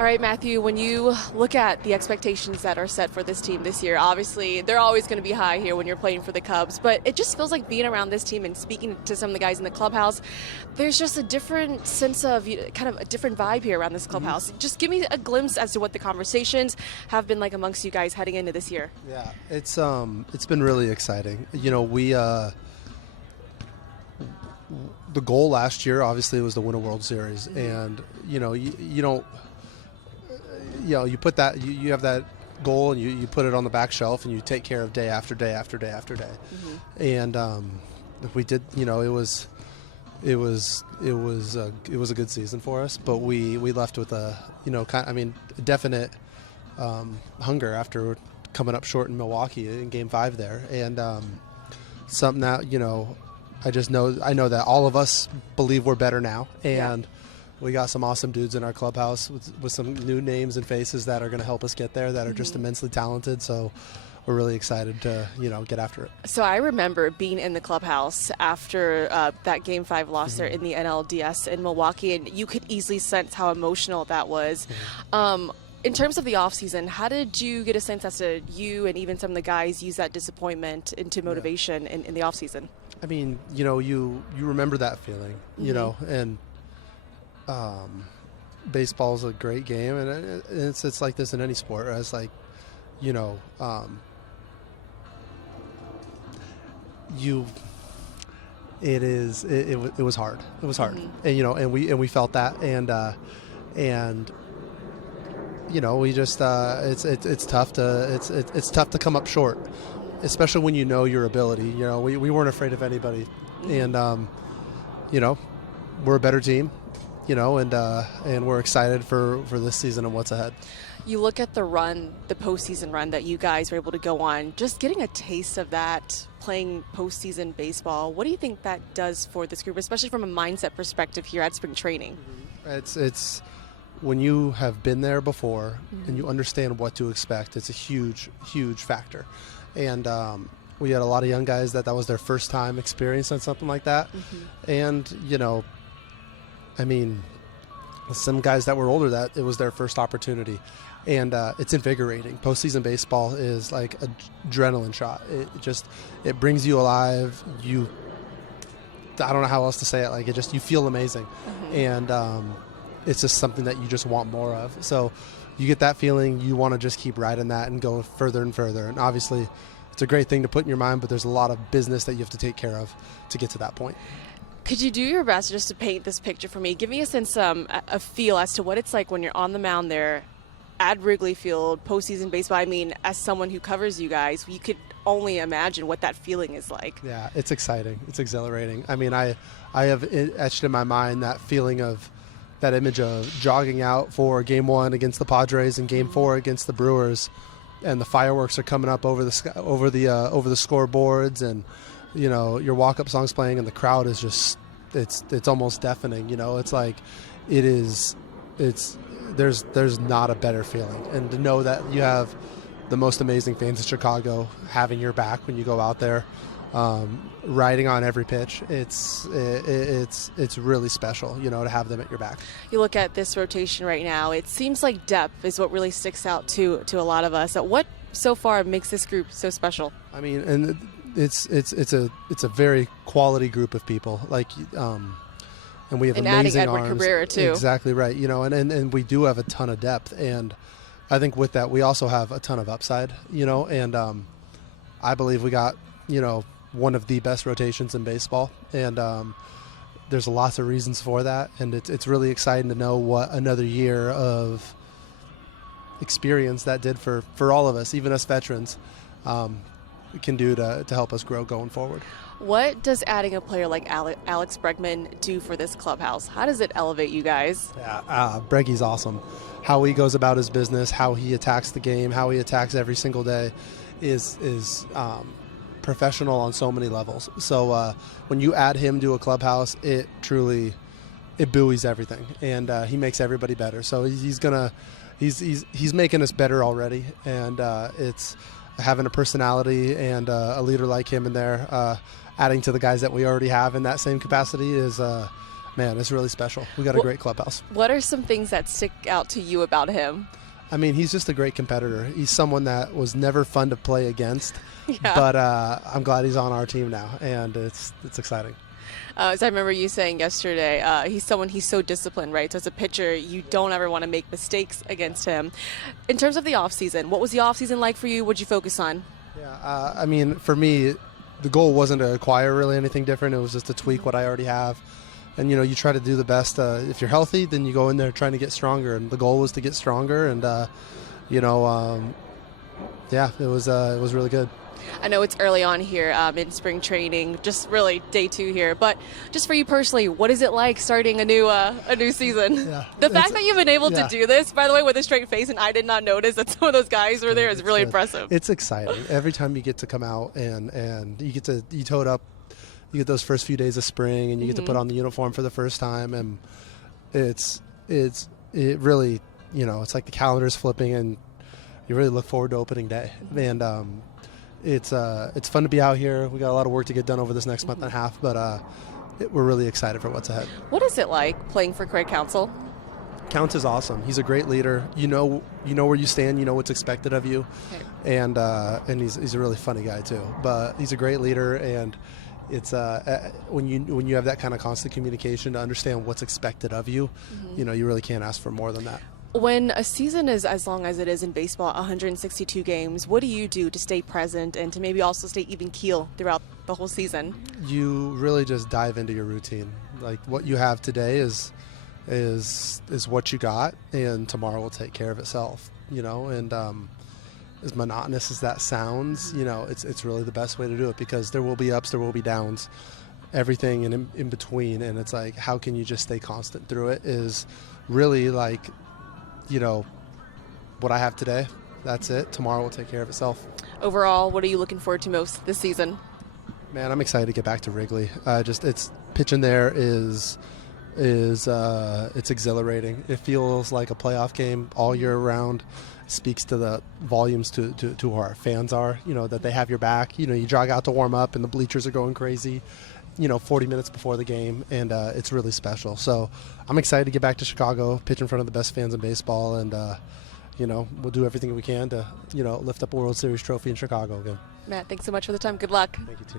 All right, Matthew, when you look at the expectations that are set for this team this year, obviously they're always going to be high here when you're playing for the Cubs, but it just feels like being around this team and speaking to some of the guys in the clubhouse, there's just a different sense of, kind of a different vibe here around this clubhouse. Mm-hmm. Just give me a glimpse as to what the conversations have been like amongst you guys heading into this year. Yeah, it's been really exciting. We the goal last year obviously was to win a World Series, and you don't. You put that, you have that goal, and you put it on the back shelf, and you take care of day after day after day after day. Mm-hmm. And we did, it was a good season for us, but we left with a definite hunger after coming up short in Milwaukee in Game 5 there, and something that I know that all of us believe we're better now, and. Yeah. We got some awesome dudes in our clubhouse with some new names and faces that are going to help us get there, that are just immensely talented. So we're really excited to, get after it. So I remember being in the clubhouse after that Game 5 loss there in the NLDS in Milwaukee, and you could easily sense how emotional that was. Mm-hmm. In terms of the offseason, how did you get a sense as to you and even some of the guys use that disappointment into motivation in the offseason? I mean, you remember that feeling, and baseball's a great game, and it's like this in any sport. It's like, it was hard. It was hard, mm-hmm. and we felt that, and we just it's tough to come up short, especially when your ability. We weren't afraid of anybody, mm-hmm. and we're a better team. And we're excited for this season and what's ahead. You look at the postseason run that you guys were able to go on, just getting a taste of that, playing postseason baseball. What do you think that does for this group, especially from a mindset perspective here at spring training? It's when you have been there before, mm-hmm. and you understand what to expect, it's a huge, huge factor. And we had a lot of young guys that was their first time experiencing something like that. Mm-hmm. And, some guys that were older, that it was their first opportunity, and it's invigorating. Postseason baseball is like an adrenaline shot. It brings you alive. I don't know how else to say it. Like you feel amazing, mm-hmm. and it's just something that you just want more of. So you get that feeling. You want to just keep riding that and go further and further. And obviously, it's a great thing to put in your mind, but there's a lot of business that you have to take care of to get to that point. Could you do your best just to paint this picture for me? Give me a sense, a feel as to what it's like when you're on the mound there at Wrigley Field, postseason baseball. I mean, as someone who covers you guys, you could only imagine what that feeling is like. Yeah, it's exciting. It's exhilarating. I mean, I have etched in my mind that feeling of that image of jogging out for Game 1 against the Padres and Game 4 against the Brewers, and the fireworks are coming up over the scoreboards, and your walk-up song's playing, and the crowd is just it's almost deafening. It's like there's not a better feeling, and to know that you have the most amazing fans in Chicago having your back when you go out there, riding on every pitch, it's really special, to have them at your back. You look at this rotation right now, it seems like depth is what really sticks out to a lot of us. What so far makes this group so special? I mean, and it's a very quality group of people, and we have amazing adding Edward arms. Cabrera too. Exactly right. And we do have a ton of depth, and I think with that we also have a ton of upside. And I believe we got one of the best rotations in baseball, and there's lots of reasons for that, and it's really exciting to know what another year of experience that did for all of us, even us veterans. Can do to help us grow going forward. What does adding a player like Alex Bregman do for this clubhouse? How does it elevate you guys? Yeah, Breggy's awesome. How he goes about his business, how he attacks the game, how he attacks every single day is professional on so many levels. So when you add him to a clubhouse, it buoys everything, and he makes everybody better. So he's making us better already, and it's having a personality and a leader like him in there, adding to the guys that we already have in that same capacity is, Man, it's really special. We got a great clubhouse. What are some things that stick out to you about him? I mean, he's just a great competitor. He's someone that was never fun to play against, Yeah. but I'm glad he's on our team now, and it's exciting. As I remember you saying yesterday, he's so disciplined, right? So as a pitcher, you don't ever want to make mistakes against him. In terms of the offseason, what was the offseason like for you? What did you focus on? Yeah, I mean, for me, the goal wasn't to acquire really anything different. It was just to tweak what I already have. And, you try to do the best. If you're healthy, then you go in there trying to get stronger. And the goal was to get stronger. And, yeah, it was really good. I know it's early on here in spring training, just really day 2 here. But just for you personally, what is it like starting a new season? Yeah, the fact that you've been able to yeah. do this, by the way, with a straight face, and I did not notice that some of those guys were there, is really impressive. It's exciting. Every time you get to come out and you toe it up, you get those first few days of spring, and you get to put on the uniform for the first time, and it really, it's like the calendar's flipping, and you really look forward to opening day. And it's fun to be out here. We got a lot of work to get done over this next month and a half, but we're really excited for what's ahead. What is it like playing for Craig Counsell? Counts is awesome. He's a great leader. You know where you stand. You know what's expected of you, and he's a really funny guy too. But he's a great leader, and it's when you have that kind of constant communication to understand what's expected of you, you really can't ask for more than that. When a season is as long as it is in baseball, 162 games, what do you do to stay present and to maybe also stay even keel throughout the whole season? You really just dive into your routine. Like, what you have today is what you got, and tomorrow will take care of itself. And as monotonous as that sounds, it's really the best way to do it, because there will be ups, there will be downs, everything in between, and it's like, how can you just stay constant through it is really like, what I have today, that's it. Tomorrow will take care of itself. Overall, what are you looking forward to most this season? Man, I'm excited to get back to Wrigley. It's pitching there is it's exhilarating. It feels like a playoff game all year round. It speaks to the volumes to who our fans are, that they have your back. You jog out to warm up and the bleachers are going crazy, 40 minutes before the game, and it's really special. So I'm excited to get back to Chicago, pitch in front of the best fans in baseball, and we'll do everything we can to lift up a World Series trophy in Chicago again. Matt, thanks so much for the time. Good luck. Thank you, Tina.